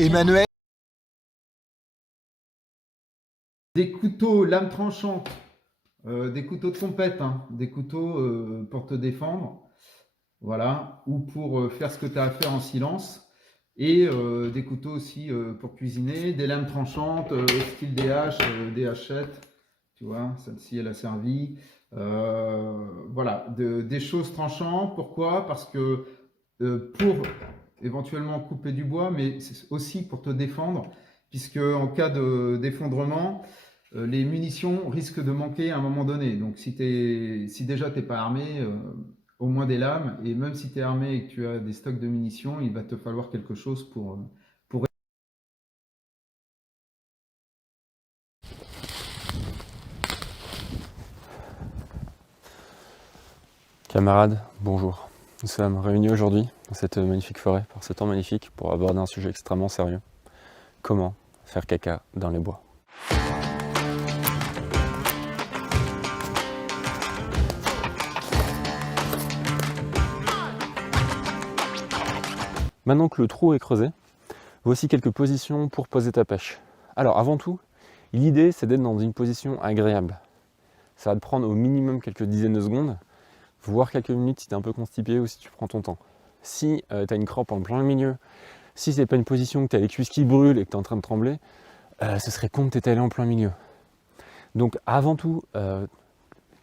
Emmanuel, Des couteaux, lame tranchante, des couteaux de compète, hein, des couteaux pour te défendre, voilà, ou pour faire ce que tu as à faire en silence, et des couteaux aussi pour cuisiner, des lames tranchantes, style des haches, des hachettes, tu vois, celle-ci elle a servi. Voilà, des choses tranchantes, pourquoi? Parce que pour éventuellement couper du bois, mais c'est aussi pour te défendre, puisque en cas d'effondrement, les munitions risquent de manquer à un moment donné. Donc si déjà tu n'es pas armé, au moins des lames, et même si tu es armé et que tu as des stocks de munitions, il va te falloir quelque chose pour... Camarades, bonjour. Nous sommes réunis aujourd'hui dans cette magnifique forêt, par ce temps magnifique, pour aborder un sujet extrêmement sérieux. Comment faire caca dans les bois. Maintenant que le trou est creusé, voici quelques positions pour poser ta pêche. Alors avant tout, l'idée c'est d'être dans une position agréable. Ça va te prendre au minimum quelques dizaines de secondes, voire quelques minutes si tu es un peu constipé ou si tu prends ton temps. Si tu as une crampe en plein milieu, si c'est pas une position que tu as les cuisses qui brûlent et que tu es en train de trembler, ce serait con que tu étais allé en plein milieu. Donc avant tout,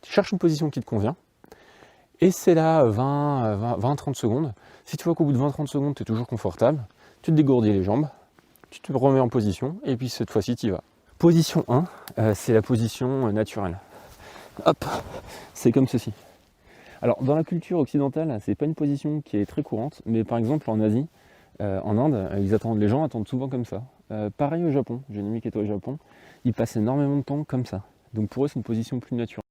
cherche une position qui te convient, et c'est là 20-30 secondes. Si tu vois qu'au bout de 20-30 secondes, tu es toujours confortable, tu te dégourdis les jambes, tu te remets en position, et puis cette fois-ci, tu y vas. Position 1, c'est la position naturelle. Hop, c'est comme ceci. Alors, dans la culture occidentale, c'est pas une position qui est très courante, mais par exemple en Asie, en Inde, les gens attendent souvent comme ça. Pareil au Japon, j'ai une amie qui était au Japon, ils passent énormément de temps comme ça. Donc pour eux, c'est une position plus naturelle.